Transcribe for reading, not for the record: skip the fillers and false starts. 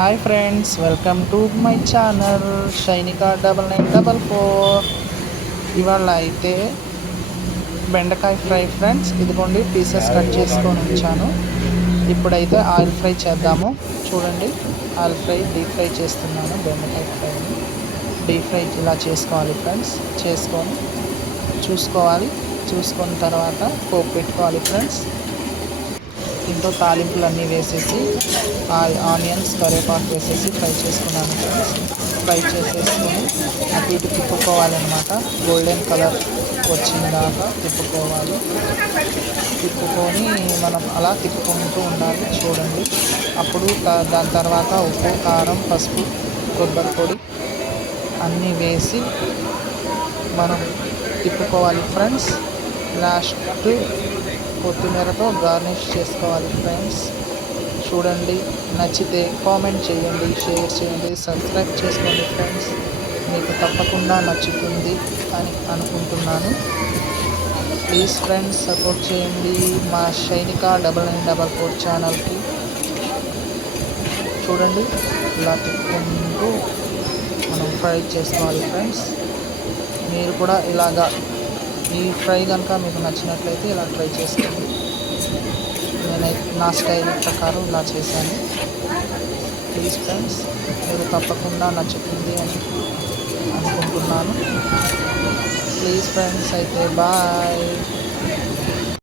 Hi friends, welcome to my channel Shainika 9944. ఇవాళ అయితే బెండకాయ ఫ్రై ఫ్రెండ్స్. ఇదిగోండి పీసెస్ కట్ చేసుకొని ఉంచాను. ఇప్పుడైతే ఆయిల్ ఫ్రై చేద్దాము. చూడండి, ఆయిల్ ఫ్రై డీప్ ఫ్రై చేస్తున్నాను. బెండకాయ ఫ్రైని డీప్ ఫ్రై ఇలా చేసుకోవాలి ఫ్రెండ్స్. చూసుకున్న తర్వాత పోపు పెట్టుకోవాలి ఫ్రెండ్స్. దీంట్లో తాలింపులు అన్నీ వేసేసి ఆనియన్స్ కరివేపాకు వేసేసి ఫ్రై చేసుకున్నాను ఫ్రెండ్స్. ఫ్రై చేసేసుకొని అటు ఇటు తిప్పుకోవాలన్నమాట. గోల్డెన్ కలర్ వచ్చిందాకా తిప్పుకొని మనం అలా తిప్పుకుంటూ ఉండాలి. చూడండి, అప్పుడు దాని తర్వాత ఉప్పు, కారం, పసుపు, కొబ్బరి పొడి అన్నీ వేసి మనం తిప్పుకోవాలి ఫ్రెండ్స్. లాస్ట్ కొత్తిమీరతో గార్నిష్ చేసుకోవాలి ఫ్రెండ్స్. చూడండి, నచ్చితే కామెంట్ చేయండి, షేర్ చేయండి, సబ్స్క్రైబ్ చేసుకోండి ఫ్రెండ్స్. మీకు తప్పకుండా నచ్చుతుంది అని అనుకుంటున్నాను. ప్లీజ్ ఫ్రెండ్స్, సపోర్ట్ చేయండి మా షైనికా 9944 ఛానల్కి. చూడండి, ఇలా తిప్పుకుంటూ మనం ఫ్రై చేసుకోవాలి ఫ్రెండ్స్. మీరు కూడా ఇలాగా ఈ ఫ్రై కనుక మీకు నచ్చినట్లయితే ఇలా ట్రై చేసుకోండి. నేనైతే నా స్టైల్ ప్రకారం ఇలా చేశాను. ప్లీజ్ ఫ్రెండ్స్, మీరు తప్పకుండా నచ్చుతుంది అని అనుకుంటున్నాను. ప్లీజ్ ఫ్రెండ్స్, అయితే బాయ్.